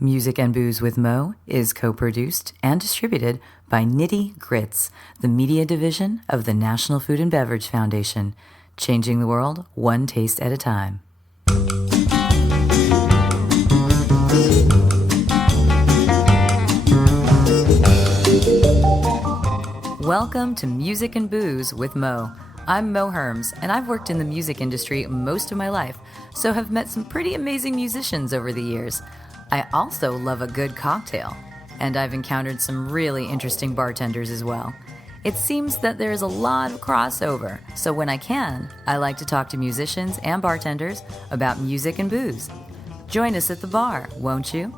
Music and Booze with Mo is co-produced and distributed by Nitty Grits, the media division of the National Food and Beverage Foundation, changing the world one taste at a time. Welcome to Music and Booze with Mo. I'm Mo Herms, and I've worked in the music industry most of my life, so have met some pretty amazing musicians over the years. I also love a good cocktail, and I've encountered some really interesting bartenders as well. It seems that there's a lot of crossover, so when I can, I like to talk to musicians and bartenders about music and booze. Join us at the bar, won't you?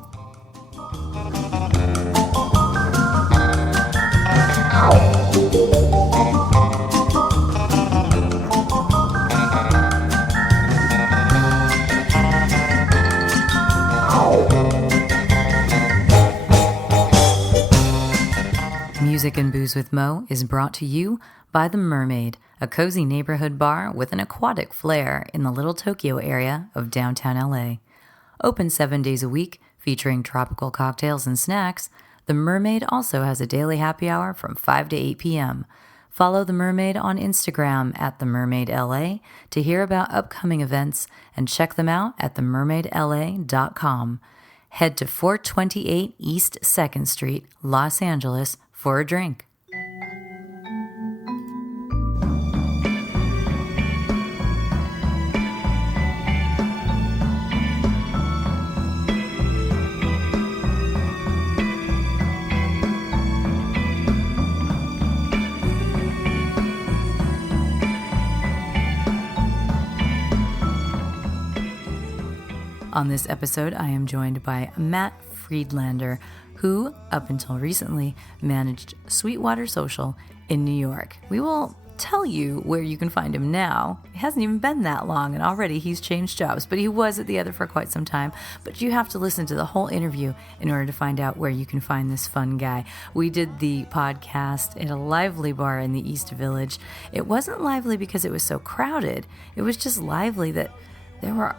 Music and Booze with Mo is brought to you by The Mermaid, a cozy neighborhood bar with an aquatic flair in the Little Tokyo area of downtown LA. Open 7 days a week, featuring tropical cocktails and snacks, The Mermaid also has a daily happy hour from 5 to 8 p.m. Follow The Mermaid on Instagram at TheMermaidLA to hear about upcoming events and check them out at themermaidla.com. Head to 428 East 2nd Street, Los Angeles, for a drink. On this episode, I am joined by Matt Friedlander, who, up until recently, managed Sweetwater Social in New York. We will tell you where you can find him now. It hasn't even been that long, and already he's changed jobs, but he was at the other for quite some time. But you have to listen to the whole interview in order to find out where you can find this fun guy. We did the podcast at a lively bar in the East Village. It wasn't lively because it was so crowded. It was just lively that there were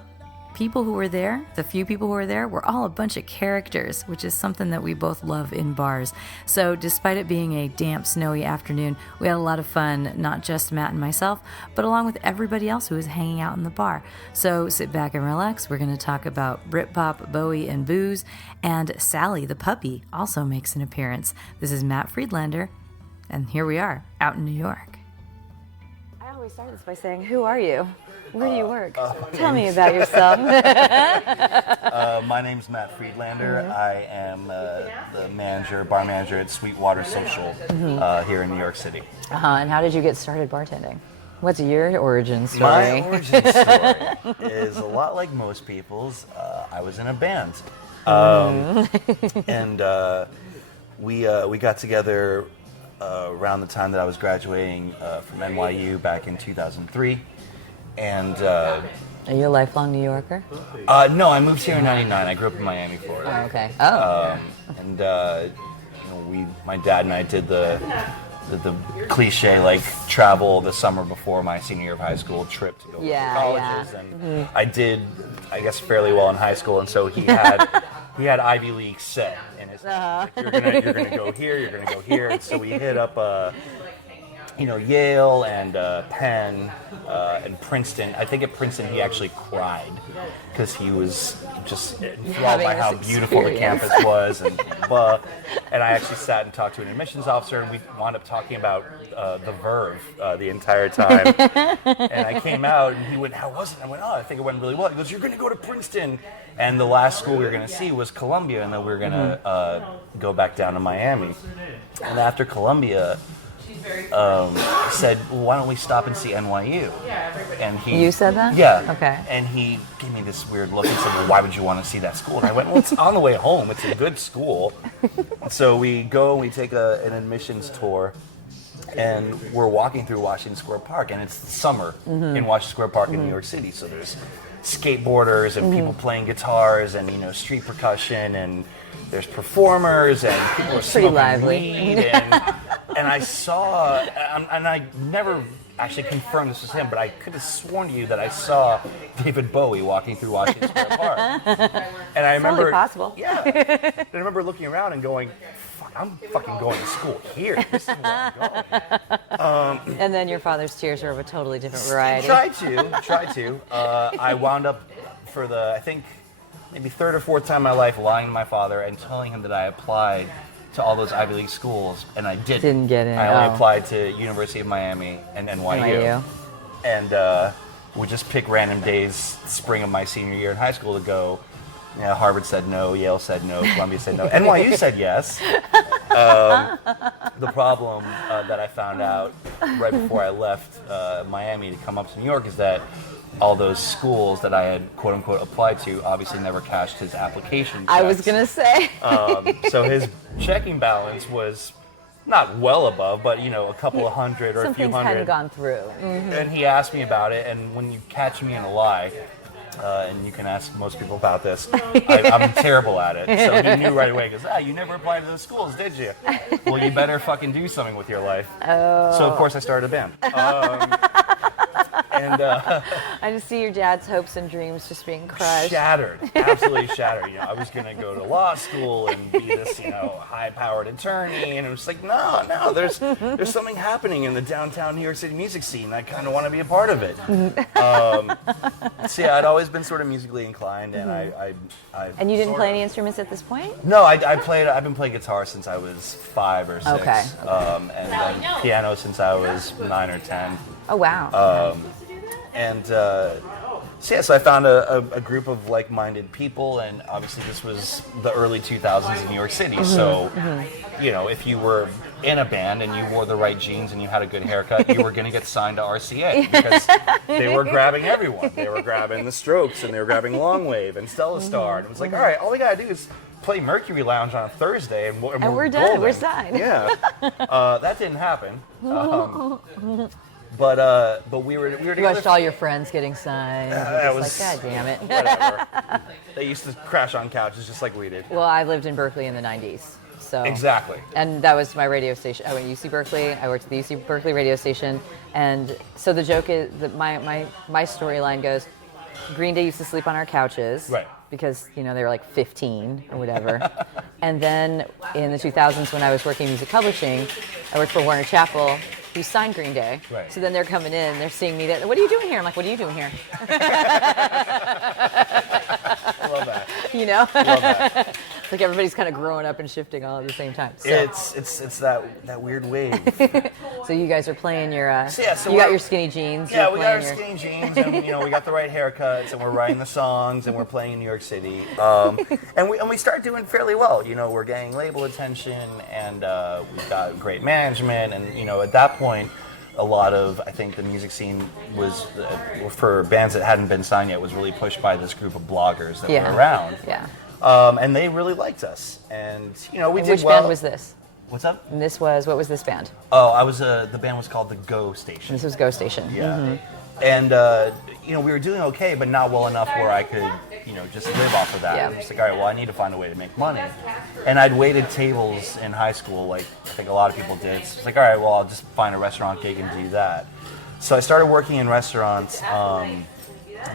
people who were there, the few people who were there, were all a bunch of characters, which is something that we both love in bars. So despite it being a damp, snowy afternoon, we had a lot of fun, not just Matt and myself, but along with everybody else who was hanging out in the bar. So sit back and relax. We're going to talk about Britpop, Bowie, and booze, and Sally the puppy also makes an appearance. This is Matt Friedlander, and here we are, out in New York. I always start this by saying, who are you? Where do you work? Tell me about yourself. My name's Matt Friedlander. Mm-hmm. I am the bar manager at Sweetwater Social here in New York City. And how did you get started bartending? What's your origin story? My origin story is a lot like most people's. I was in a band. And we got together around the time that I was graduating from NYU back in 2003. And are you a lifelong New Yorker? No, I moved here in '99. I grew up in Miami, Florida. Oh, okay. My dad and I did the cliche like travel the summer before my senior year of high school trip to go to colleges, and I did, I guess, fairly well in high school, and so he had Ivy League set in his head. Like, you're gonna go here, you're gonna go here, and so we hit up Yale and Penn and Princeton. I think at Princeton he actually cried because he was just enthralled by how beautiful the campus was. And I actually sat and talked to an admissions officer, and we wound up talking about the Verve the entire time. And I came out, and he went, "How was it?" I went, "Oh, I think it went really well." He goes, "You're going to go to Princeton." And the last school we were going to see was Columbia, and then we were going to go back down to Miami. And after Columbia, said, "Well, why don't we stop and see NYU?" And You said that? Yeah. Okay. And he gave me this weird look and said, "Well, why would you want to see that school?" And I went, "Well, it's on the way home. It's a good school." And so we go and we take an admissions tour, and we're walking through Washington Square Park, and it's summer in Washington Square Park in New York City. So there's skateboarders and people playing guitars and street percussion, and there's performers and people are smoking weed, and I saw, and I never actually confirm this was him, but I could have sworn to you that I saw David Bowie walking through Washington Square Park. And I remember, totally possible. Yeah. I remember looking around and going, "Fuck, I'm fucking going to school here. This is where I'm going." And then your father's tears were of a totally different variety. Tried to. I wound up for the, I think, maybe third or fourth time in my life lying to my father and telling him that I applied to all those Ivy League schools, and I didn't get in. I only applied to University of Miami and NYU. And would just pick random days, spring of my senior year in high school, to go. Yeah, Harvard said no, Yale said no, Columbia said no, NYU said yes. The problem that I found out right before I left Miami to come up to New York is that all those schools that I had quote unquote applied to obviously never cashed his application checks. I was gonna say. So his checking balance was not well above, but a couple of hundred or Some a few things hundred. hadn't gone through. Mm-hmm. And he asked me about it, and when you catch me in a lie, and you can ask most people about this, I'm terrible at it. So he knew right away, he goes, you never applied to those schools, did you? Well, you better fucking do something with your life. Oh. So of course I started a band. And I just see your dad's hopes and dreams just being crushed. Shattered, absolutely shattered. I was gonna go to law school and be this, high-powered attorney, and it was like, no, there's something happening in the downtown New York City music scene. I kind of want to be a part of it. So yeah, I'd always been sort of musically inclined, and I And you didn't play any instruments at this point? No, I've been playing guitar since I was 5 or 6. Okay. And then piano since I was 9 or 10. Oh wow. So I found a group of like-minded people, and obviously this was the early 2000s in New York City. So, if you were in a band and you wore the right jeans and you had a good haircut, you were going to get signed to RCA because they were grabbing everyone. They were grabbing the Strokes, and they were grabbing Longwave and Stella Star. And it was like, all right, all we got to do is play Mercury Lounge on a Thursday, and we're done. golden. We're signed. Yeah. That didn't happen. But we were together. You watched all your friends getting signed. That was like, God damn it. Whatever. They used to crash on couches just like we did. Well, I lived in Berkeley in the 90s. So Exactly. And that was my radio station. I went to UC Berkeley. I worked at the UC Berkeley radio station. And so the joke is that my storyline goes, Green Day used to sleep on our couches. Right. Because, they were like 15 or whatever. And then in the 2000s when I was working in music publishing, I worked for Warner Chappell, who signed Green Day. Right. So then they're coming in, they're seeing me. What are you doing here? I'm like, what are you doing here? Love that. Love that. It's like everybody's kind of growing up and shifting all at the same time. So, it's that weird wave. So you guys are playing your. So you got your skinny jeans. Yeah, we got our skinny jeans, and we got the right haircuts, and we're writing the songs, and we're playing in New York City, and we start doing fairly well. We're getting label attention, and we've got great management, and at that point, a lot of, I think, the music scene was for bands that hadn't been signed yet was really pushed by this group of bloggers that were around. Yeah. And they really liked us, and we did well. Which band was this? What's up? And what was this band? Oh, I was the band was called the Go Station. This was Go Station. Yeah. Mm-hmm. And we were doing okay, but not well enough where I could just live off of that. Yeah. I'm just like, all right, well, I need to find a way to make money. And I'd waited tables in high school, like I think a lot of people did. So it's like, all right, well, I'll just find a restaurant gig and do that. So I started working in restaurants.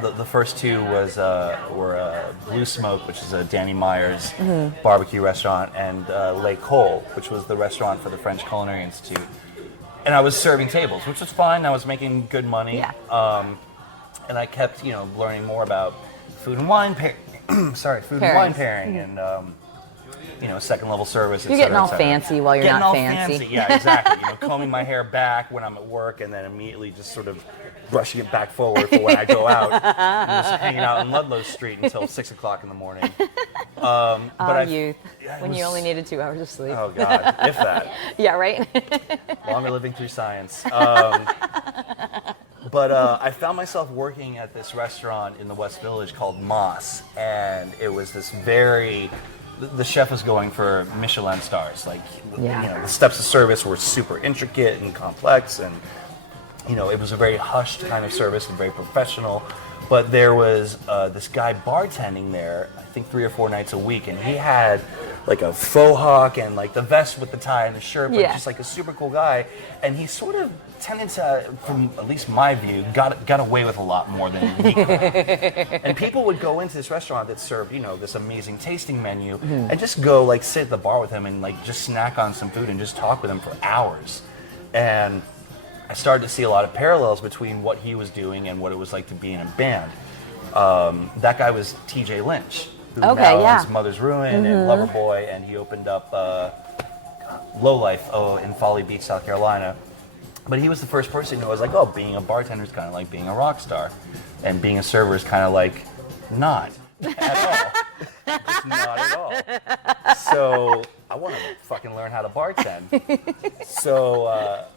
The first two were Blue Smoke, which is a Danny Meyer's barbecue restaurant, and Le Cole, which was the restaurant for the French Culinary Institute. And I was serving tables, which was fine. I was making good money. Yeah. And I kept, learning more about food and wine pairing, and second level service. You're getting all fancy while you're not fancy. Yeah, exactly. Combing my hair back when I'm at work, and then immediately just sort of brushing it back forward for when I go out. And just hanging out on Ludlow Street until 6 o'clock in the morning. Youth. When you only needed 2 hours of sleep. Oh God, if that. Yeah, right. Longer living through science. But I found myself working at this restaurant in the West Village called Moss, and it was this the chef was going for Michelin stars. Like, the steps of service were super intricate and complex, and it was a very hushed kind of service and very professional. But there was this guy bartending there, I think 3 or 4 nights a week, and he had like a faux hawk and like the vest with the tie and the shirt, but just like a super cool guy. And he sort of tended to, from at least my view, got away with a lot more than he could. And people would go into this restaurant that served, you know, this amazing tasting menu and just go like sit at the bar with him and like just snack on some food and just talk with him for hours. And I started to see a lot of parallels between what he was doing and what it was like to be in a band. That guy was T.J. Lynch, who now owns Mother's Ruin and Loverboy, and he opened up Lowlife in Folly Beach, South Carolina. But he was the first person who was like, oh, being a bartender is kind of like being a rock star, and being a server is kind of like not at all. Just not at all. So I wanted to fucking learn how to bartend. So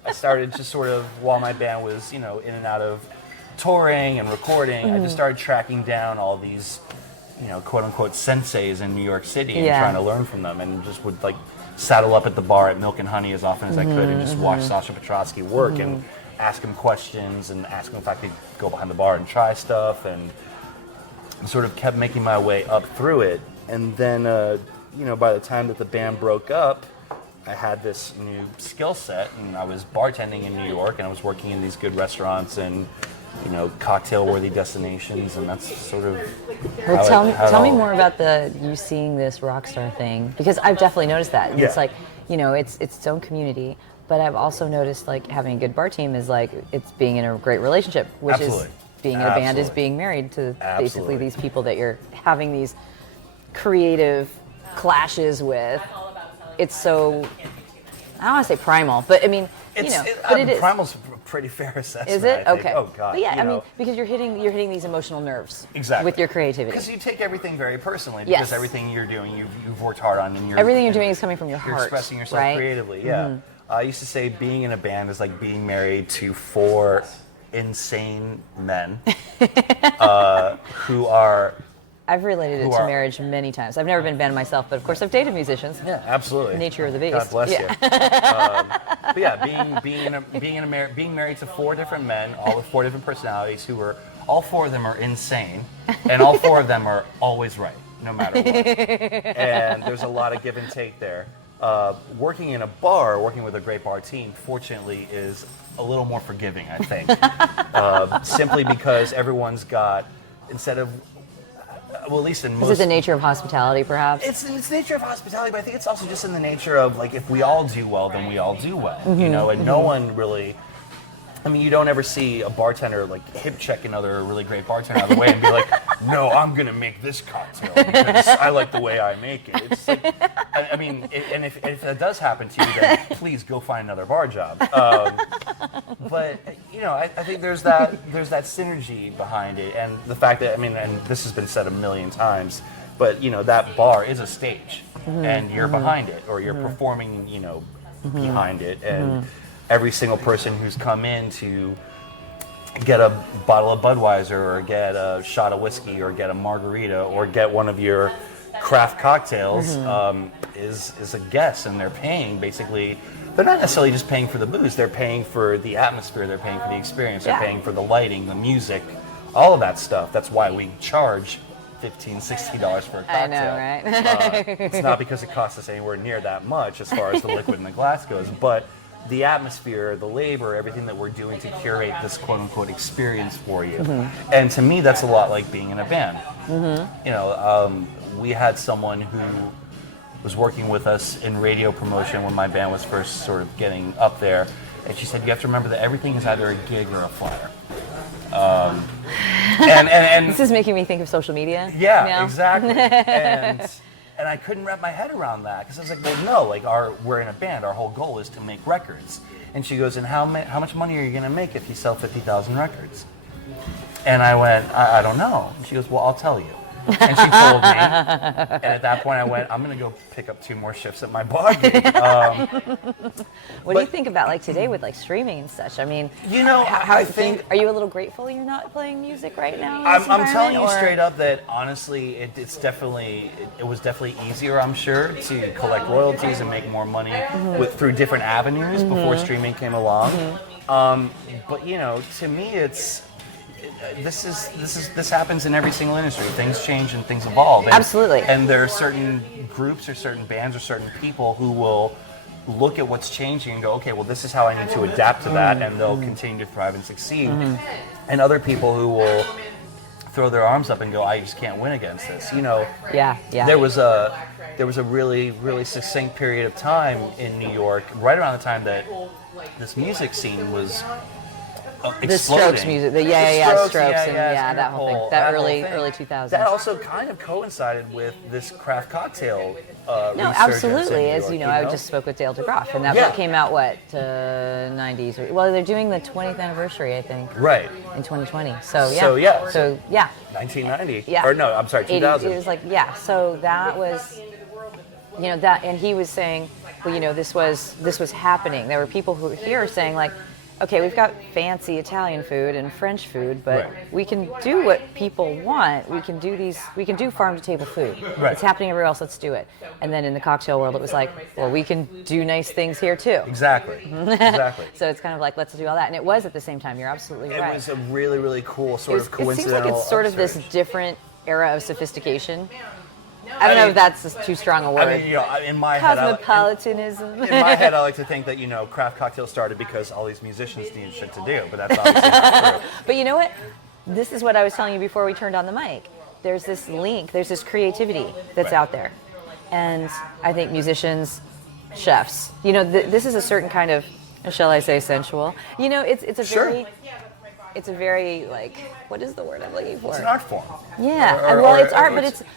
I started just sort of, while my band was, you know, in and out of touring and recording, I just started tracking down all these, you know, quote unquote senseis in New York City and trying to learn from them, and just would like saddle up at the bar at Milk and Honey as often as I could and just watch Sasha Petrosky work and ask him questions and ask him if I could go behind the bar and try stuff, and sort of kept making my way up through it. And then, you know, by the time that the band broke up, I had this new skill set, and I was bartending in New York, and I was working in these good restaurants and, you know, cocktail-worthy destinations, and that's sort of tell me more about you seeing this rock star thing, because I've definitely noticed that. And it's like, you know, it's its own community, but I've also noticed like having a good bar team is like it's being in a great relationship, which is being in a band is being married to basically these people that you're having these creative clashes with. It's so, I don't want to say primal, but I mean, you know, but it is. Primal's a pretty fair assessment. Is it? I think. Okay. Oh God. But yeah, I mean, because you're hitting these emotional nerves. Exactly. With your creativity. Because you take everything very personally. Because everything you're doing, you've worked hard on, and everything you're doing is coming from your heart. You're expressing yourself creatively. Yeah. I used to say being in a band is like being married to 4 insane men who are. I've related it to marriage many times. I've never been in a band myself, but of course I've dated musicians. Yeah, absolutely. Nature of the beast. God bless you. But yeah, being married to 4 different men, all with 4 different personalities, who are all 4 of them are insane, and all 4 of them are always right, no matter what. And there's a lot of give and take there. Working in a bar, working with a great bar team, fortunately, is a little more forgiving, I think. Simply because everyone's got, instead of, well, at least in most... Is it the nature of hospitality, perhaps? It's the nature of hospitality, but I think it's also just in the nature of, like, if we all do well, then we all do well, you know? And no one really... I mean, you don't ever see a bartender, like, hip-check another really great bartender out of the way and be like, no, I'm going to make this cocktail because I like the way I make it. It's like, I mean, and if that does happen to you, then please go find another bar job. But, you know, I think there's that synergy behind it, and the fact that, I mean, and this has been said a million times, but, you know, that bar is a stage, and you're behind it, or you're performing, you know, behind it, and every single person who's come in to get a bottle of Budweiser, or get a shot of whiskey, or get a margarita, or get one of your craft cocktails is a guest, and they're paying basically. They're not necessarily just paying for the booze. They're paying for the atmosphere. They're paying for the experience. They're paying for the lighting, the music, all of that stuff. That's why we charge $15, $16 for a cocktail. I know, right? It's not because it costs us anywhere near that much as far as the liquid in the glass goes, but the atmosphere, the labor, everything that we're doing to curate this quote-unquote experience for you. And to me, that's a lot like being in a band. You know, we had someone who was working with us in radio promotion when my band was first sort of getting up there, and she said, you have to remember that everything is either a gig or a flyer. And this is making me think of social media. Yeah, now. Exactly. And I couldn't wrap my head around that, because I was like, well, no, like we're in a band. Our whole goal is to make records. And she goes, and how much money are you going to make if you sell 50,000 records? And I went, I don't know. And she goes, well, I'll tell you. And she told me. And at that point, I went, I'm going to go pick up 2 more shifts at my bar gig. What do you think about like today with like streaming and such? I mean, you know, I think. Are you a little grateful you're not playing music right now? I'm telling you straight up that honestly, it was definitely easier, I'm sure, to collect royalties and make more money through different avenues before streaming came along. But you know, to me, this happens in every single industry. Things change and things evolve. And, Absolutely. And there are certain groups or certain bands or certain people who will look at what's changing and go, okay, well, this is how I need to adapt to that, and they'll continue to thrive and succeed. And other people who will throw their arms up and go, I just can't win against this. Yeah. There was a really, really succinct period of time in New York, right around the time that this music scene was exploding. The Strokes music, Strokes, that whole thing, that early 2000s. That also kind of coincided with this craft cocktail No, absolutely. As you know, I just spoke with Dale DeGroff, and that book came out, 90s? Well, they're doing the 20th anniversary, I think. Right. In 2020. So 1990. Yeah. Or no, I'm sorry, 2000. 80, it was like, so that was, that, and he was saying, well, this was happening. There were people who were here saying, like, okay, we've got fancy Italian food and French food, but we can do what people want. We can do farm-to-table food. Right. It's happening everywhere else, let's do it. And then in the cocktail world, it was like, well, we can do nice things here too. Exactly. So it's kind of like, let's do all that. And it was at the same time, you're absolutely right. It was a really, really cool sort of coincidental. It seems like it's sort of this different era of sophistication. I don't know if that's too strong a word. I mean, in my head, cosmopolitanism. In my head, I like to think that craft cocktails started because all these musicians needed shit to do, but that's obviously not true. But you know what? This is what I was telling you before we turned on the mic. There's this link. There's this creativity that's out there, and I think musicians, chefs. This is a certain kind of, shall I say, sensual. It's a very. It's a very, like, what is the word I'm looking for? It's an art form. Yeah, it's art,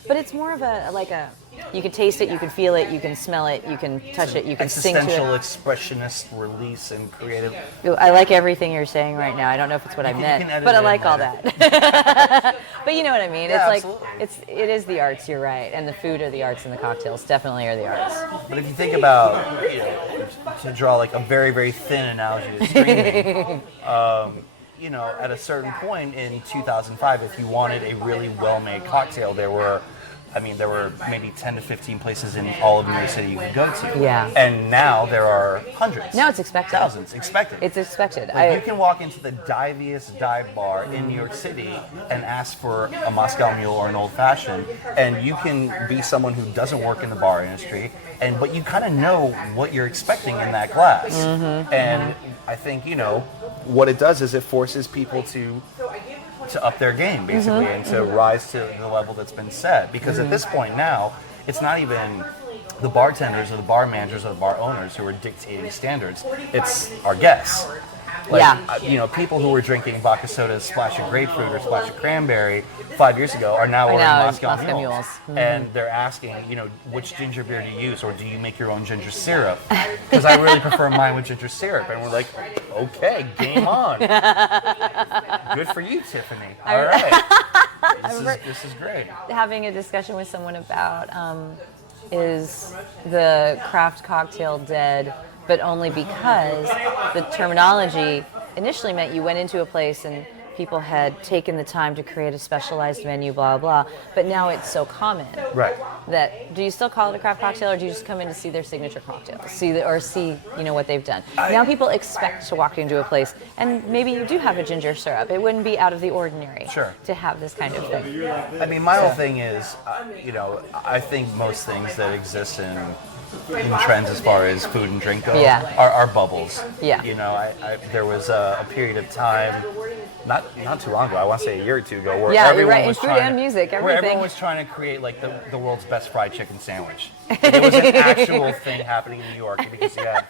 but it's more of a you can taste it, you can feel it, you can smell it, you can touch it, you can sing to it. Existential, expressionist, release, and creative. I like everything you're saying right now. I don't know if it's what I meant, but I like all that. But you know what I mean? Yeah, it's absolutely. like it is the arts. You're right, and the food are the arts, and the cocktails definitely are the arts. But if you think about, to draw like a very, very thin analogy to streaming. At a certain point in 2005, if you wanted a really well-made cocktail, there were maybe 10 to 15 places in all of New York City you could go to. Yeah. And now there are hundreds. Now it's expected. Thousands. Expected. It's expected. You can walk into the diviest dive bar in New York City and ask for a Moscow Mule or an Old Fashioned, and you can be someone who doesn't work in the bar industry, but you kind of know what you're expecting in that glass. And I think, what it does is it forces people to up their game, basically, and to rise to the level that's been set. Because at this point now, it's not even the bartenders or the bar managers or the bar owners who are dictating standards. It's our guests. People who were drinking vodka soda, splash of grapefruit or splash of cranberry 5 years ago are now ordering Moscow Mules. And they're asking, which ginger beer do you use, or do you make your own ginger syrup? Because I really prefer mine with ginger syrup. And we're like, okay, game on. Good for you, Tiffany. All right. This is great. Having a discussion with someone about is the craft cocktail dead, but only because the terminology initially meant you went into a place and people had taken the time to create a specialized menu, blah, blah, but now it's so common. Right. That, do you still call it a craft cocktail, or do you just come in to see their signature cocktail, see what they've done? Now people expect to walk into a place, and maybe you do have a ginger syrup. It wouldn't be out of the ordinary to have this kind of thing. I mean, my whole thing is, I think most things that exist in trends as far as food and drink go are bubbles. Yeah. There was a period of time, not too long ago, I want to say a year or two ago, where everyone everyone was was food and music, everything. Where everyone was trying to create like the world's best fried chicken sandwich. It was an actual thing happening in New York, because you had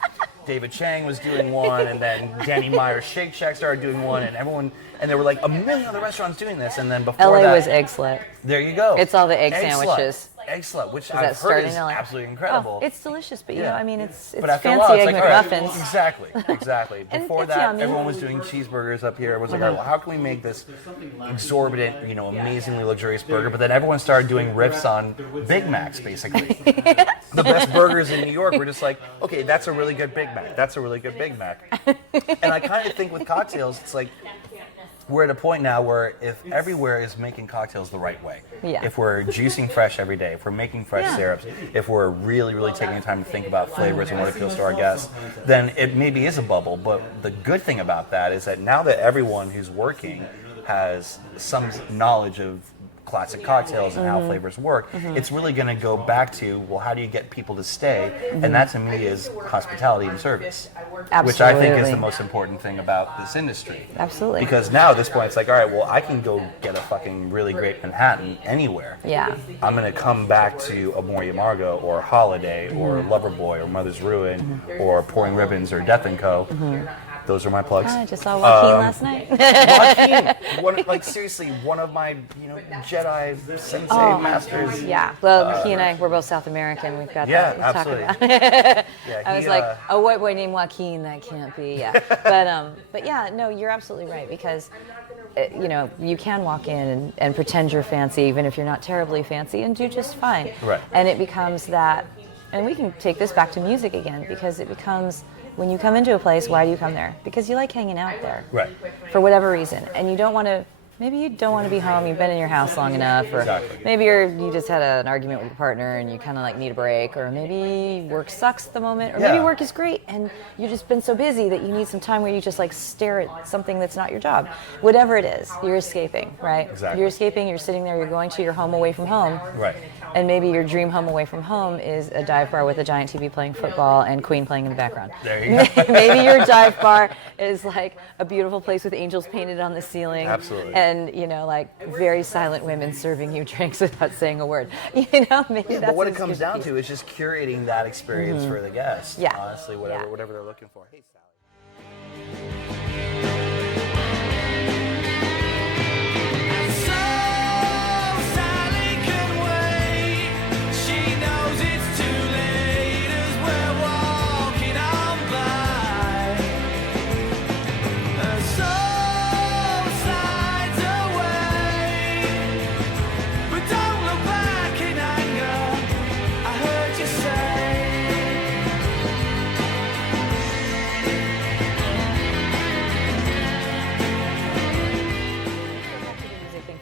David Chang was doing one, and then Danny Meyer's Shake Shack started doing one, and there were like a million other restaurants doing this, and then before LA was Egg Slut. There you go. It's all the egg sandwiches. Egg Slut, which I've heard is absolutely incredible. Oh, it's delicious, but it's but after fancy a while, egg McMuffins. Right, exactly. Before that, yummy. everyone was doing cheeseburgers up here. It was like, all right, well, how can we make this exorbitant, amazingly luxurious burger? But then everyone started doing riffs on Big Macs, basically. The best burgers in New York were just like, okay, that's a really good Big Mac. That's a really good Big Mac. And I kind of think with cocktails, it's like, we're at a point now where if everywhere is making cocktails the right way, if we're juicing fresh every day, if we're making fresh syrups, if we're really, really taking the time to think about flavors and what appeals to our guests, then it maybe is a bubble. But the good thing about that is that now that everyone who's working has some knowledge of classic cocktails and how flavors work, it's really going to go back to, well, how do you get people to stay? And that to me is hospitality and service. Absolutely. Which I think is the most important thing about this industry. Absolutely. Because now at this point, it's like, all right, well, I can go get a fucking really great Manhattan anywhere. Yeah. I'm going to come back to Amoria Margot or Holiday or Loverboy or Mother's Ruin or Pouring Ribbons or Death & Co. Those are my plugs. I just saw Joaquin last night. Joaquin, seriously, one of my Jedi sensei masters. Yeah. Well, he and I, we're both South American. We've got that to absolutely. talk about. I was like, a white boy named Joaquin, that can't be. Yeah. But yeah, no, you're absolutely right, because you can walk in and pretend you're fancy, even if you're not terribly fancy, and do just fine. Right. And it becomes that, and we can take this back to music again, because it becomes, when you come into a place, why do you come there? Because you like hanging out there. Right. For whatever reason. And you don't want to, maybe you don't want to be home, you've been in your house long enough, or maybe you just had an argument with your partner and you kind of like need a break, or maybe work sucks at the moment, or maybe work is great and you've just been so busy that you need some time where you just like stare at something that's not your job. Whatever it is, you're escaping, right? Exactly. You're escaping, you're sitting there, you're going to your home away from home. Right. And maybe your dream home away from home is a dive bar with a giant TV playing football and Queen playing in the background. There you go. Maybe your dive bar is like a beautiful place with angels painted on the ceiling. Absolutely. And, like very silent women serving you drinks without saying a word. Maybe that's but what it comes down to is just curating that experience for the guest. Yeah. Honestly, whatever they're looking for. Hey, Sally.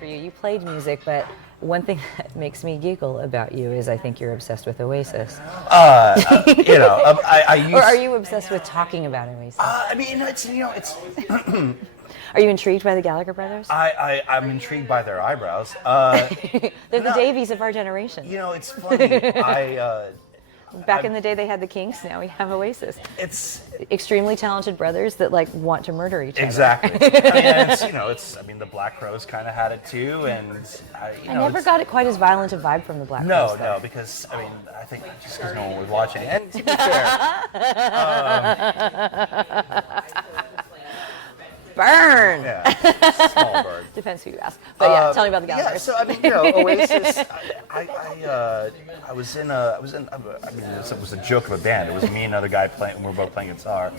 You played music, but one thing that makes me giggle about you is I think you're obsessed with Oasis. I used... Or are you obsessed with talking about Oasis? I mean, it's. Are you intrigued by the Gallagher brothers? I'm intrigued by their eyebrows. They're the Davies of our generation. It's funny. Back in the day, they had the Kinks. Now we have Oasis. It's extremely talented brothers that like want to murder each other. Exactly. The Black Crowes kind of had it too, and I never got it quite as violent a vibe from the Black Crowes. No, because I think just because no one was watching. And to be fair, burn. Yeah, small bird. Depends who you ask. But yeah, tell me about the Gallagher's. Yeah, so Oasis. I was in. It was a joke of a band. It was me and another guy playing. We were both playing guitar.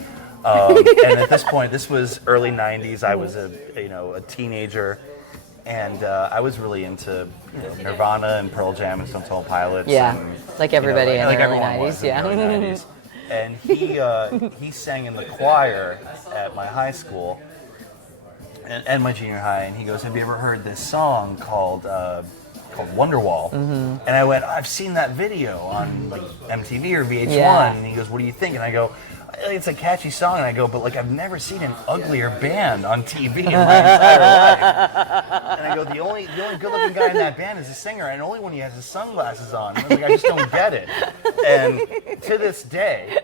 And at this point, this was early '90s. I was a teenager, and I was really into Nirvana and Pearl Jam and Stone Temple Pilots. Yeah, and, like everybody in the early '90s. Yeah. In the early 90s. And he sang in the choir at my high school and my junior high, and he goes, "Have you ever heard this song called Wonderwall?" And I went, "I've seen that video on like MTV or VH1." Yeah. And he goes, "What do you think?" And I go, "It's a catchy song." And I go, "But I've never seen an uglier band on TV in my entire life." And I go, the only good-looking guy in that band is the singer, and only when he has his sunglasses on. And I was like, I just don't get it. And to this day,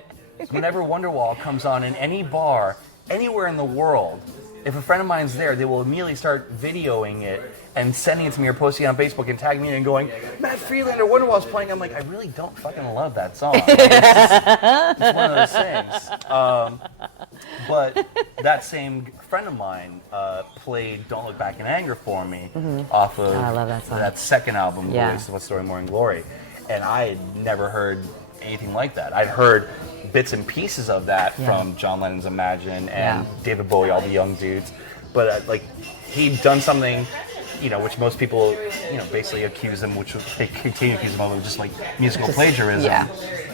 whenever Wonderwall comes on in any bar anywhere in the world, if a friend of mine's there, they will immediately start videoing it and sending it to me or posting it on Facebook and tagging me and going, "Matt Friedlander, Wonderwall's playing." I'm like, I really don't fucking love that song. It's one of those things. But that same friend of mine played "Don't Look Back in Anger" for me off of I love that song. That second album, Yeah. What Story More in Glory. And I had never heard anything like that. I'd heard bits and pieces of that from John Lennon's Imagine and David Bowie, All the Young Dudes. But he'd done something, which most people, basically accuse him, which they continue to accuse him of just like musical plagiarism. Yeah.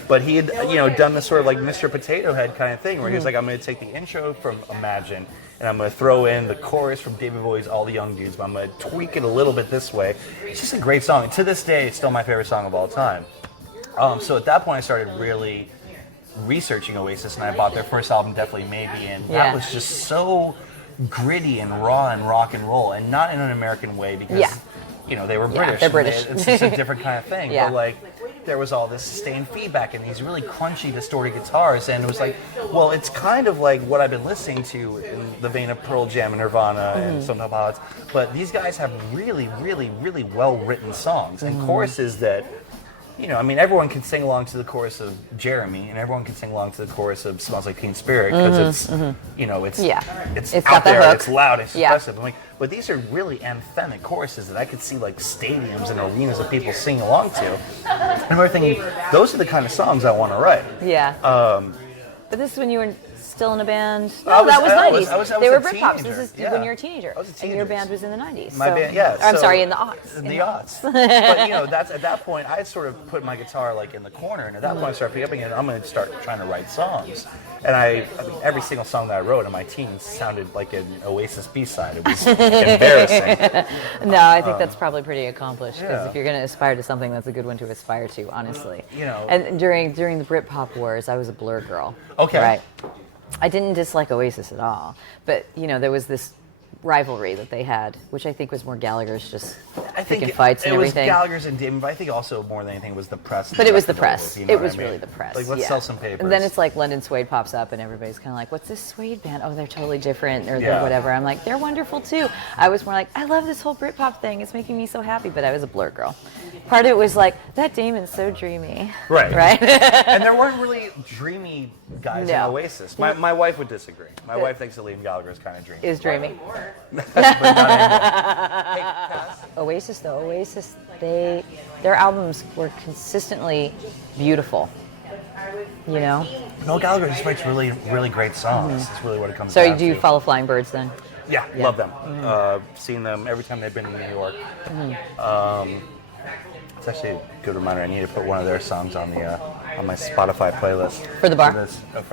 But he had, done this sort of like Mr. Potato Head kind of thing where he was like, I'm going to take the intro from Imagine and I'm going to throw in the chorus from David Bowie's All the Young Dudes, but I'm going to tweak it a little bit this way. It's just a great song. And to this day, it's still my favorite song of all time. So at that point, I started really researching Oasis, and I bought their first album, Definitely Maybe, and that was just so gritty and raw and rock and roll, and not in an American way because they were British. They're British. It's just a different kind of thing. Yeah. But like, there was all this sustained feedback and these really crunchy, distorted guitars, and it was like, well, it's kind of like what I've been listening to in the vein of Pearl Jam and Nirvana and Stone Temple Pilots. But these guys have really, really, really well-written songs and choruses that, everyone can sing along to the chorus of Jeremy, and everyone can sing along to the chorus of Smells Like Teen Spirit because it's It's out got the there, hook. it's loud, it's expressive. I'm like, but these are really anthemic choruses that I could see like stadiums and arenas of people singing along to. And we're thinking, those are the kind of songs I want to write. Yeah. But this is when you were still in a band. I No, that was 90s. I was they were a Britpops. teenager. This is Yeah. when you were a teenager. I was a And your teenager. band was in the 90s. My band, yeah. I'm so- sorry, in the aughts. In the aughts. But that's at that point I had sort of put my guitar like in the corner, and at that point I started picking up again. I'm going to start trying to write songs, and I mean, every single song that I wrote in my teens sounded like an Oasis B-side. It was embarrassing. No, I think that's probably pretty accomplished because yeah. if you're going to aspire to something, that's a good one to aspire to, honestly. know. And during the Britpop wars, I was a Blur girl. Okay. Right. I didn't dislike Oasis at all, but there was this rivalry that they had, which I think was more Gallagher's just picking fights and everything. It was Gallagher's and Damon, but I think also more than anything was the press. But it was the press. You know It what was I mean? really the press. Like, let's sell some papers. And then it's like London Suede pops up, and everybody's kind of like, "What's this Suede band? Oh, they're totally different, or they're whatever." I'm like, "They're wonderful too." I was more like, "I love this whole Britpop thing. It's making me so happy." But I was a Blur girl. Part of it was like, that Damon's so dreamy. Right. Right. And there weren't really dreamy guys in No. Oasis. My wife would disagree. My wife thinks that Liam Gallagher is kind of dreamy. Is dreamy. But not anymore. Hey, Cass? Oasis, their albums were consistently beautiful. Noel Gallagher just writes really, really great songs. That's really what it comes So down do you to. follow Flying Birds then? Yeah, love them. Seen them every time they've been in New York. It's actually a good reminder. I need to put one of their songs on my Spotify playlist. For the bar? For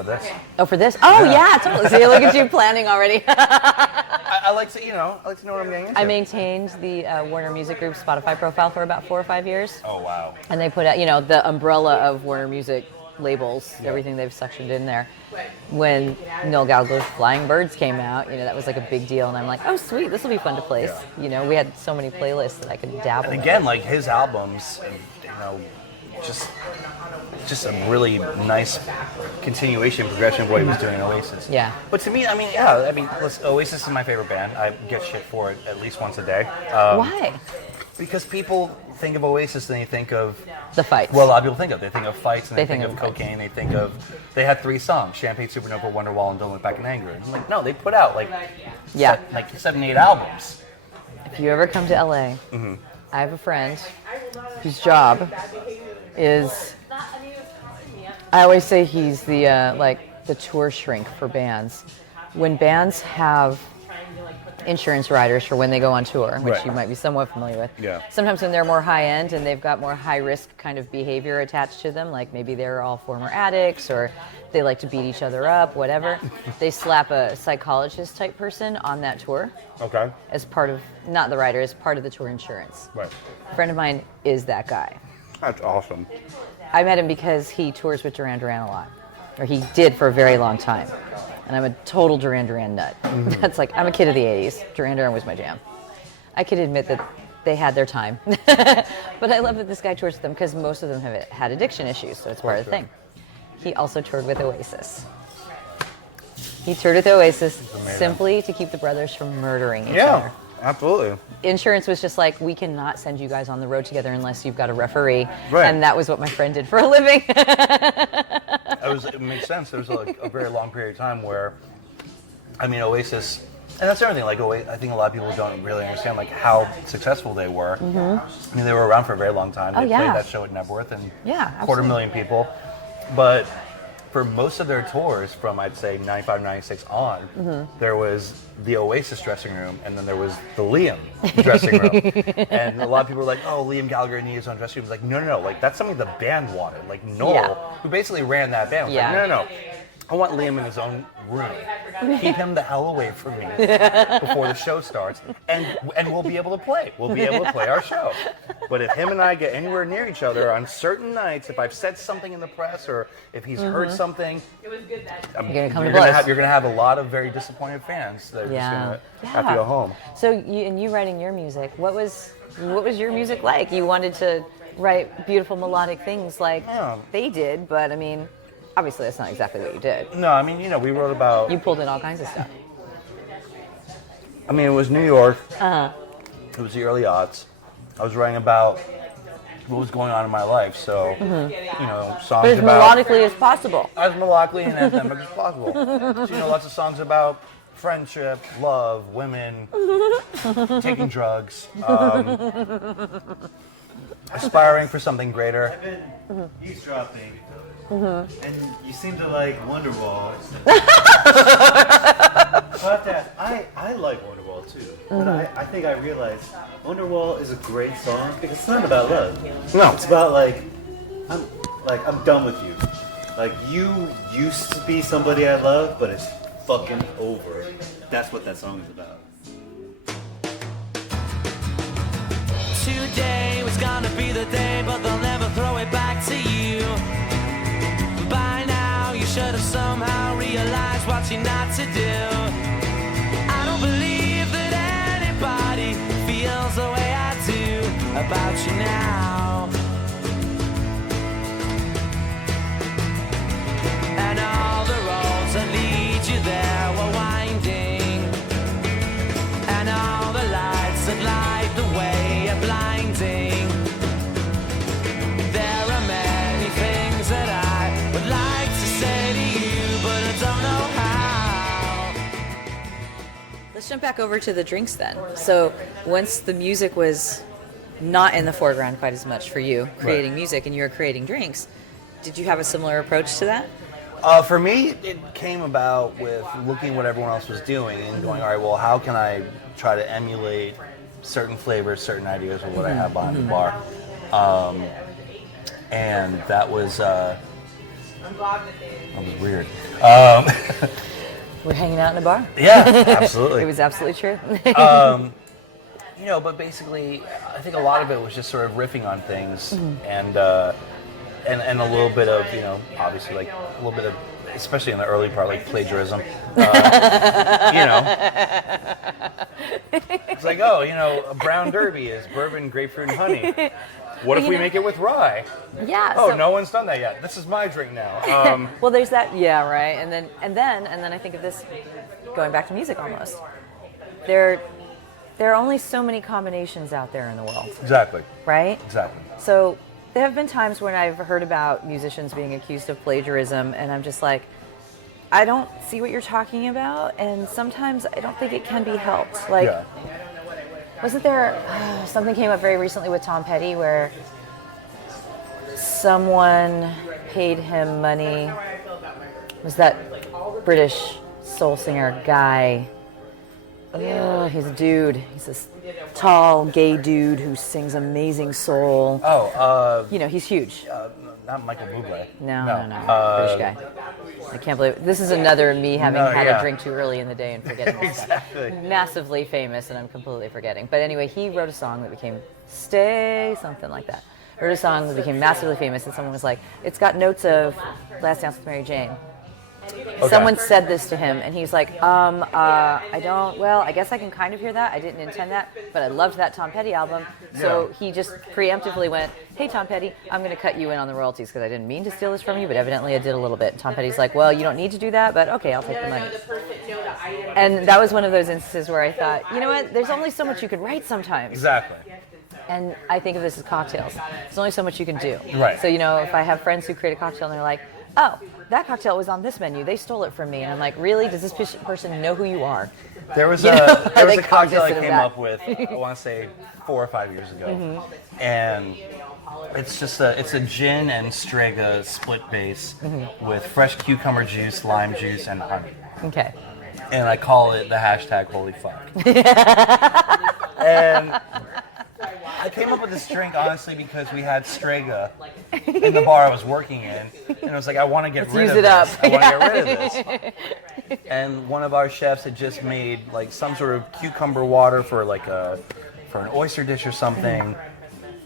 this. Oh, for this? Oh, yeah, totally. See, look at you planning already. I like to, I like to know what I'm getting into. I maintained the Warner Music Group Spotify profile for about 4 or 5 years. Oh, wow. And they put out, the umbrella of Warner Music labels, everything they've sectioned in there. When Noel Gallagher's Flying Birds came out, that was like a big deal. And I'm like, oh, sweet, this will be fun to place. Yeah. We had so many playlists that I could dabble And in. again, like his albums, just a really nice continuation, progression of what he was doing in Oasis. Yeah. But to me, listen, Oasis is my favorite band. I get shit for it at least once a day. Why? Because people think of Oasis and they think of The fights. well, a lot of people think of. They think of fights and they think of fights. cocaine. They had 3 songs: Champagne Supernova, Wonderwall, and Don't Look Back in Anger. And I'm like, no, they put out like 7, 8 albums. If you ever come to LA, I have a friend whose job is, I always say he's the tour shrink for bands. When bands have insurance riders for when they go on tour, which you might be somewhat familiar with. Yeah. Sometimes when they're more high end and they've got more high risk kind of behavior attached to them, like maybe they're all former addicts or they like to beat each other up, whatever, they slap a psychologist type person on that tour. Okay. As part of, not the rider, as part of the tour insurance. Right. A friend of mine is that guy. That's awesome. I met him because he tours with Duran Duran a lot, or he did for a very long time. And I'm a total Duran Duran nut. That's like, I'm a kid of the 80s. Duran Duran was my jam. I could admit that they had their time. But I love that this guy tours with them because most of them have had addiction issues, so it's part of the thing. He also toured with Oasis. He toured with Oasis simply to keep the brothers from murdering each other. Absolutely. Insurance was just like, we cannot send you guys on the road together unless you've got a referee. Right. And that was what my friend did for a living. It makes sense. There was a very long period of time where, Oasis, and that's everything. Like, I think a lot of people don't really understand how successful they were. They were around for a very long time. They played that show at Nebworth and 250,000 people. But for most of their tours, from I'd say 95, 96 on, there was the Oasis dressing room, and then there was the Liam dressing room. And a lot of people were like, "Oh, Liam Gallagher needed his own dressing room." It's like, no. Like, that's something the band wanted. Like Noel, who basically ran that band, was like, no. I want Liam in his own room. Keep him the hell away from me before the show starts, and we'll be able to play. We'll be able to play our show. But if him and I get anywhere near each other on certain nights, if I've said something in the press or if he's heard something, you're gonna have a lot of very disappointed fans that are just gonna have to go home. So you writing your music, what was your music like? You wanted to write beautiful melodic things like they did, but I mean, obviously that's not exactly what you did. No, I mean, we wrote about... You pulled in all kinds of stuff. I mean, it was New York. It was the early aughts. I was writing about what was going on in my life, so, songs but as melodically as possible. As melodically and anthemic as possible. So, lots of songs about friendship, love, women, taking drugs, aspiring for something greater. I've been eavesdropping, and you seem to like Wonderwall. I like Wonderwall too, but I think I realized Wonderwall is a great song because it's not about love. No, it's about I'm done with you. Like, you used to be somebody I love, but it's fucking over. That's what that song is about. Today was gonna be the day, but they'll never throw it back to you. By now, you should have somehow realized what you're not to do. I don't believe that anybody feels the way I do about you now. And all the roads that lead you there were winding, and all the lights that light the way are blinding. There are many things that I would like to say to you, but I don't know how. Let's jump back over to the drinks then. So once the music was not in the foreground quite as much for you, creating music, and you were creating drinks, did you have a similar approach to that? For me, it came about with looking what everyone else was doing and going, all right, well, how can I try to emulate certain flavors, certain ideas of what I have behind the bar? And that was weird. We're hanging out in a bar? Yeah, absolutely. It was absolutely true. But basically, I think a lot of it was just sort of riffing on things and a little bit of, obviously like a little bit of, especially in the early part, like plagiarism. It's like, a brown derby is bourbon, grapefruit, and honey. What if we make it with rye? Yeah. Oh, no one's done that yet. This is my drink now. Well, there's that. Yeah, right. And then I think of this going back to music almost. There are only so many combinations out there in the world. Exactly. Right? Exactly. So there have been times when I've heard about musicians being accused of plagiarism, and I'm just like, I don't see what you're talking about, and sometimes I don't think it can be helped. Like, wasn't there something came up very recently with Tom Petty where someone paid him money? Was that British soul singer guy? Oh, he's a dude. He's this tall, gay dude who sings amazing soul. He's huge. Not Michael Bublé. No. British guy. I can't believe it. This is another me having had a drink too early in the day and forgetting this Exactly. stuff. Massively famous, and I'm completely forgetting. But anyway, he wrote a song that became something like that. Wrote a song that became massively famous, and someone was like, it's got notes of Last Dance with Mary Jane. Okay. Someone said this to him, and he's like, I guess I can kind of hear that. I didn't intend that, but I loved that Tom Petty album. So he just preemptively went, hey, Tom Petty, I'm going to cut you in on the royalties because I didn't mean to steal this from you, but evidently I did a little bit. And Tom Petty's like, well, you don't need to do that, but okay, I'll take the money. And that was one of those instances where I thought, you know what, there's only so much you could write sometimes. Exactly. And I think of this as cocktails. There's only so much you can do. Right. So, if I have friends who create a cocktail and they're like, oh, that cocktail was on this menu. They stole it from me. And I'm like, really? Does this person know who you are? There was a cocktail I came up with, I want to say 4 or 5 years ago. And it's just it's a gin and Strega split base with fresh cucumber juice, lime juice, and honey. Okay. And I call it the hashtag holy fuck. And I came up with this drink honestly because we had Strega in the bar I was working in, and I was like, I want to get rid of this. I want to get rid of this. And one of our chefs had just made like some sort of cucumber water for an oyster dish or something.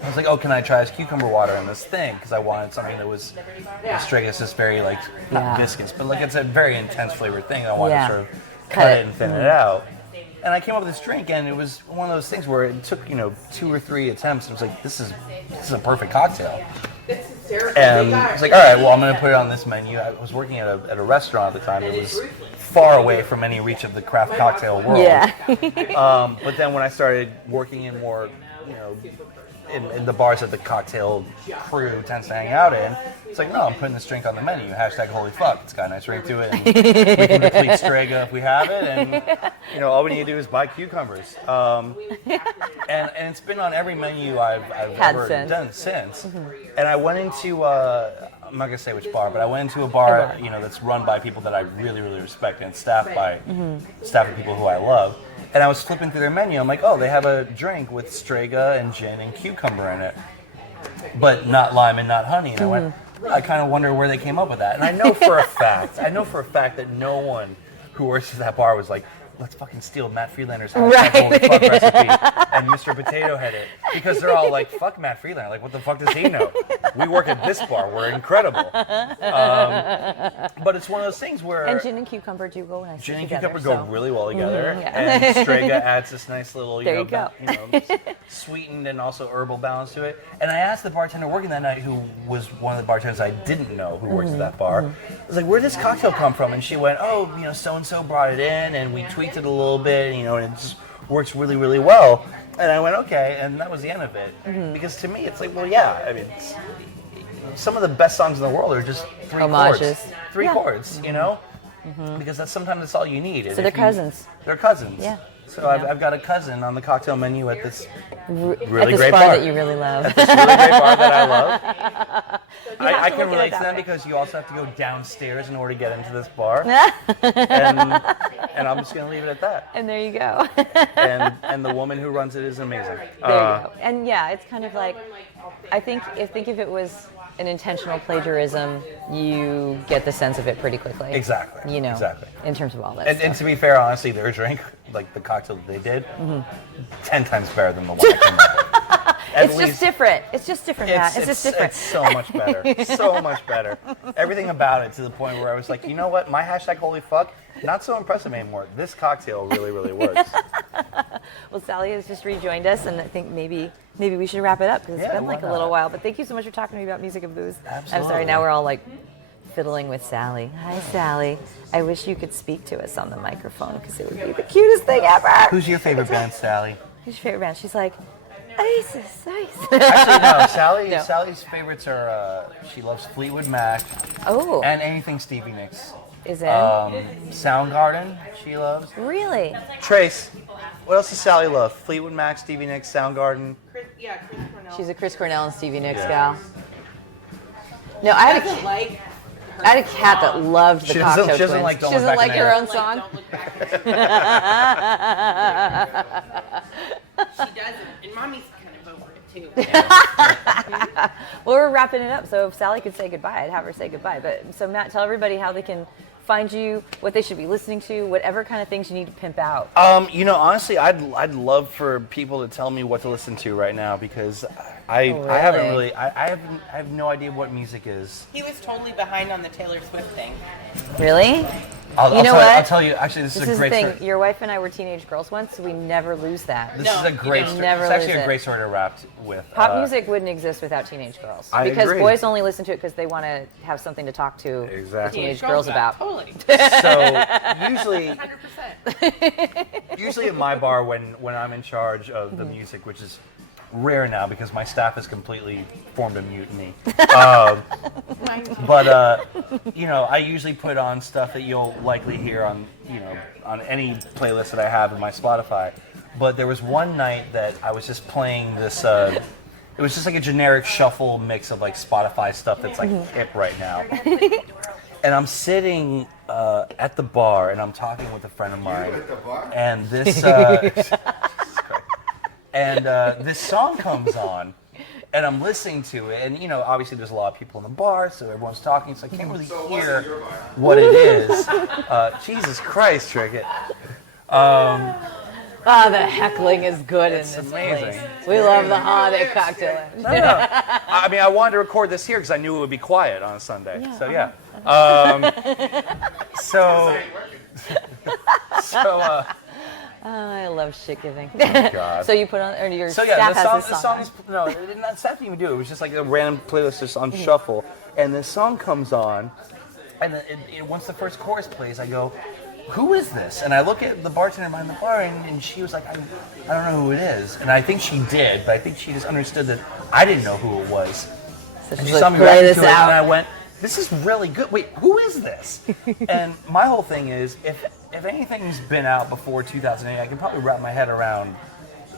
I was like, oh, can I try this cucumber water in this thing? Because I wanted something that was, Strega is this very, like, not viscous, but like it's a very intense flavored thing. I wanted to sort of cut it and thin it out. And I came up with this drink, and it was one of those things where it took, 2 or 3 attempts. It was like, this is a perfect cocktail. And I was like, all right, well, I'm going to put it on this menu. I was working at a restaurant at the time. It was far away from any reach of the craft cocktail world. Yeah. But then when I started working in more, in the bars that the cocktail crew tends to hang out in, it's like, no, I'm putting this drink on the menu. #holy fuck. It's got a nice ring to it. And we can deplete Strega if we have it. And, all we need to do is buy cucumbers. And it's been on every menu I've ever done since. And I went into, I'm not going to say which bar, but I went into a bar, that's run by people that I really, really respect and staffed by people who I love. And I was flipping through their menu. I'm like, oh, they have a drink with Strega and gin and cucumber in it, but not lime and not honey. And I went, I kind of wonder where they came up with that. And I know for a fact that no one who works at that bar was like, let's fucking steal Matt Friedlander's holy fuck recipe and Mr. Potato Head it. Because they're all like, fuck Matt Friedlander. Like, what the fuck does he know? We work at this bar. We're incredible. But it's one of those things where... And gin and cucumber do go nice together. Gin and cucumber go really well together. And Strega adds this nice little, sweetened and also herbal balance to it. And I asked the bartender working that night, who was one of the bartenders I didn't know who works at that bar. I was like, where'd this cocktail come from? And she went, oh, so-and-so brought it in, and we tweaked it a little bit, and it just works really, really well. And I went, okay, and that was the end of it. Because to me, it's like, well, yeah, I mean, some of the best songs in the world are just 3 homages. chords. 3 chords, Because sometimes that's all you need. So they're cousins. They're cousins. Yeah. So I've got a cousin on the cocktail menu at this really at this great bar bar that you really love. At this really great bar that I love. I can relate to them because you also have to go downstairs in order to get into this bar. and I'm just going to leave it at that. And there you go. and the woman who runs it is amazing. There you go. And yeah, it's kind of like, I think if it was an intentional plagiarism, you get the sense of it pretty quickly. Exactly. Exactly. In terms of all that and to be fair, honestly, their drink, like the cocktail that they did, 10 times better than the one I came up with. It's just different. It's just different, Matt. It's just different. It's so much better. So much better. Everything about it, to the point where I was like, you know what? My #holy fuck, not so impressive anymore. This cocktail really, really works. Well, Sally has just rejoined us, and I think maybe we should wrap it up because it's been like a little while. But thank you so much for talking to me about music and booze. Absolutely. I'm sorry, now we're all like fiddling with Sally. Hi, Sally. I wish you could speak to us on the microphone because it would be the cutest thing ever. Who's your favorite band, Sally? Who's your favorite band? She's like, ISIS. Actually, no. Sally's favorites are, she loves Fleetwood Mac. Oh. And anything Stevie Nicks. Is it? Soundgarden, she loves. Really? Trace, what else does Sally love? Fleetwood Mac, Stevie Nicks, Soundgarden. Chris Cornell. She's a Chris Cornell and Stevie Nicks gal. No, I had a cat that loved the Cocktail Twins. She doesn't like She doesn't like her own song? She doesn't. And Mommy's kind of over it, too. Well, we're wrapping it up, so if Sally could say goodbye, I'd have her say goodbye. But so, Matt, tell everybody how they can find you, what they should be listening to, whatever kind of things you need to pimp out. Honestly, I'd love for people to tell me what to listen to right now because I have no idea what music is. He was totally behind on the Taylor Swift thing. Really? I'll tell you. Actually, this is a great thing. story. Your wife and I were teenage girls once, so we never lose that. This is a great story. It's actually a great story to wrap with. Pop music wouldn't exist without teenage girls. Because boys only listen to it because they want to have something to talk to the teenage girls about. Totally. So usually, 100%. usually at my bar when I'm in charge of the music, which is rare now because my staff has completely formed a mutiny. But I usually put on stuff that you'll likely hear on any playlist that I have in my Spotify. But there was one night that I was just playing this. It was just like a generic shuffle mix of like Spotify stuff that's like hip right now. And I'm sitting at the bar and I'm talking with a friend of mine. And this. And this song comes on, and I'm listening to it, and obviously there's a lot of people in the bar, so everyone's talking, so I can't really hear what it is. Jesus Christ, Trickett. The heckling is good in this amazing. place. We love the holiday cocktail. No. I mean, I wanted to record this here because I knew it would be quiet on a Sunday. Yeah, So yeah. I love shit giving. God. So you put on, or your So staff yeah, has the song is staff didn't even do it. It was just like a random playlist just on shuffle, and this song comes on, and then once the first chorus plays, I go, "Who is this?" And I look at the bartender behind the bar, and she was like, I don't know who it is. And I think she did, but I think she just understood that I didn't know who it was. So And she she's saw like, me play react this to it, out. and I went, "This is really good. Wait, who is this?" And my whole thing is, if anything's been out before 2008, I can probably wrap my head around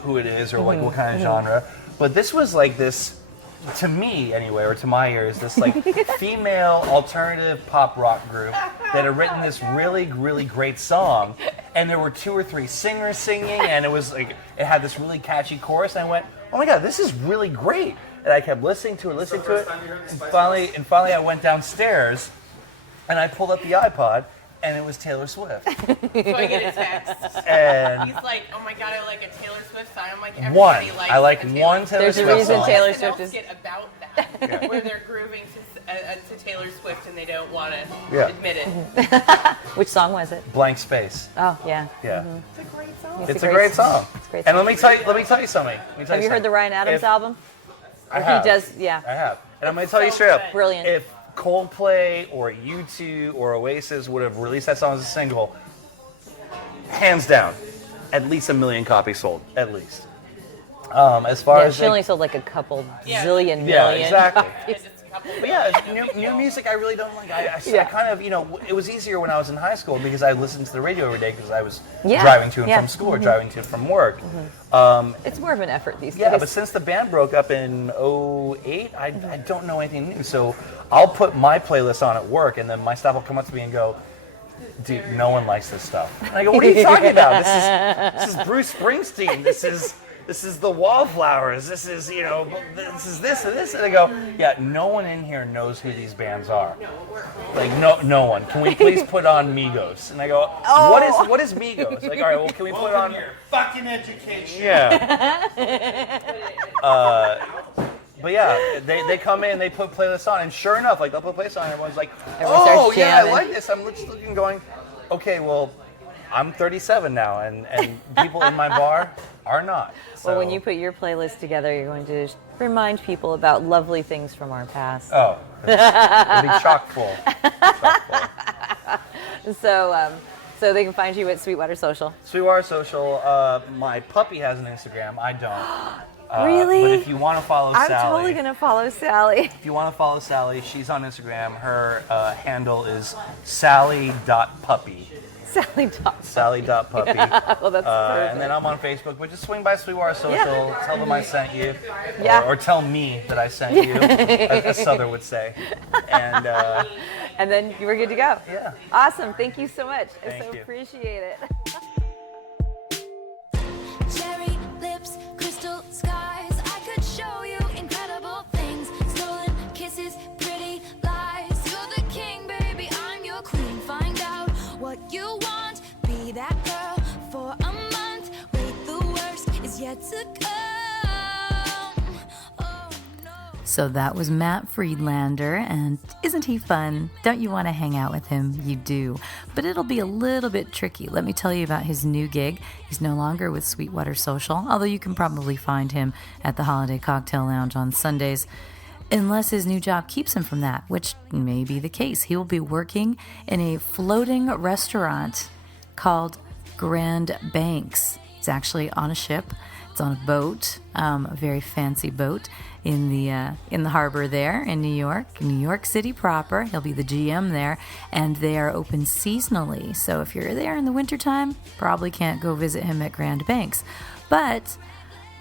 who it is or like what kind of genre. But this was like this, to me anyway, or to my ears, this like female alternative pop rock group that had written this really, really great song. And there were 2 or 3 singers singing, and it was like, it had this really catchy chorus, and I went, oh my God, this is really great. And I kept listening to it, and finally I went downstairs, and I pulled up the iPod, and it was Taylor Swift. So I get a text. And He's like, oh my God, I like a Taylor Swift song. I'm like, one, everybody likes I like a Taylor one Taylor There's a Swift reason song. Taylor Someone Swift else is- get about that, where they're grooving to Taylor Swift and they don't want to Yeah. admit it. Which song was it? Blank Space. Oh, yeah. Yeah, It's a great song. it's a great song. It's a great And song. let me tell you something. Have you heard the Ryan Adams album? I have. He does, yeah. I have. And I'm going to tell you so straight up. good. Brilliant. If Coldplay or U2 or Oasis would have released that song as a single, hands down, at least 1 million copies sold, at least. As far Yeah, as she only sold like a couple Yeah. zillion Yeah, million. exactly. It's just a couple But yeah, new music I really don't like. I Yeah. kind of, it was easier when I was in high school because I listened to the radio every day because I was Yeah, driving to and yeah. from school or driving to and from work. It's more of an effort these Yeah, days. but since the band broke up in 2008, I don't know anything new. So I'll put my playlist on at work, and then my staff will come up to me and go, dude, no one likes this stuff. And I go, what are you talking about? This is Bruce Springsteen. This is the Wallflowers. This is, this is this and this. And I go, yeah, no one in here knows who these bands are. Like, no one. Can we please put on Migos? And I go, what is Migos? Like, all right, well, can we put on your fucking education. Yeah. But yeah, they come in, they put playlists on, and sure enough, like they'll put playlists on, and everyone's like, Everyone oh starts yeah, I jamming. like this. I'm just looking, going, okay, well, I'm 37 now, and people in my bar are not. So, Well, when you put your playlist together, you're going to remind people about lovely things from our past. it'll be chock full. So they can find you at Sweetwater Social. Sweetwater Social. My puppy has an Instagram. I don't. Really? But if you want to follow I'm Sally, totally going to follow Sally. if you want to follow Sally, she's on Instagram. Her handle is sally.puppy. Sally.puppy. Well, that's perfect. And then I'm on Facebook, but just swing by Sweetwater Social, Yeah. tell them I sent you, Yeah. or tell me that I sent you, as Souther would say. And And then you were good to go. yeah. Awesome. Thank you so much. I Thank so you. appreciate it. Cherry lips, crystal skies. I could show you incredible things. Stolen kisses, pretty lies. You're the king, baby. I'm your queen. Find out what you want. Be that girl for a month. Wait, the worst is yet to come. Oh no. So that was Matt Friedlander, and isn't he fun? Don't you want to hang out with him? You do. But it'll be a little bit tricky. Let me tell you about his new gig. He's no longer with Sweetwater Social, although you can probably find him at the Holiday Cocktail Lounge on Sundays. Unless his new job keeps him from that, which may be the case. He will be working in a floating restaurant called Grand Banks. It's actually on a ship. It's on a boat, a very fancy boat in the harbor there in New York City proper. He'll be the GM there, and they are open seasonally. So if you're there in the wintertime, probably can't go visit him at Grand Banks. But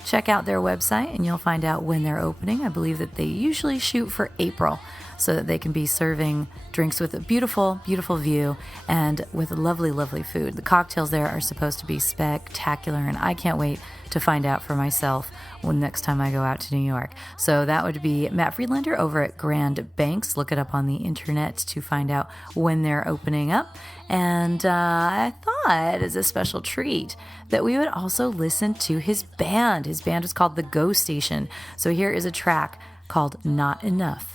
check out their website and you'll find out when they're opening. I believe that they usually shoot for April. so that they can be serving drinks with a beautiful, beautiful view and with lovely, lovely food. The cocktails there are supposed to be spectacular, and I can't wait to find out for myself when next time I go out to New York. So that would be Matt Friedlander over at Grand Banks. Look it up on the internet to find out when they're opening up. And I thought, as a special treat, that we would also listen to his band. His band is called The Go Station. So here is a track called Not Enough.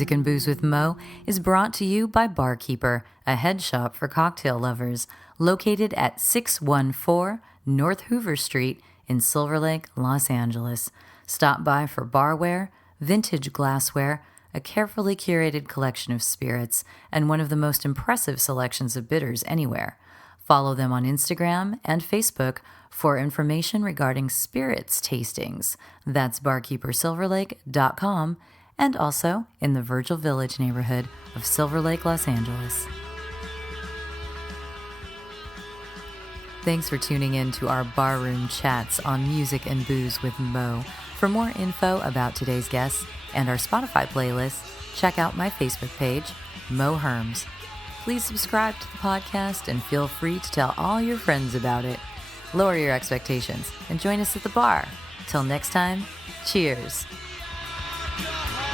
Music and Booze with Mo is brought to you by Barkeeper, a head shop for cocktail lovers, located at 614 North Hoover Street in Silver Lake, Los Angeles. Stop by for barware, vintage glassware, a carefully curated collection of spirits, and one of the most impressive selections of bitters anywhere. Follow them on Instagram and Facebook for information regarding spirits tastings. That's barkeepersilverlake.com, and also in the Virgil Village neighborhood of Silver Lake, Los Angeles. Thanks for tuning in to our barroom chats on Music and Booze with Mo. For more info about today's guests and our Spotify playlist, check out my Facebook page, Mo Herms. Please subscribe to the podcast and feel free to tell all your friends about it. Lower your expectations and join us at the bar. Till next time, cheers. Alcohol.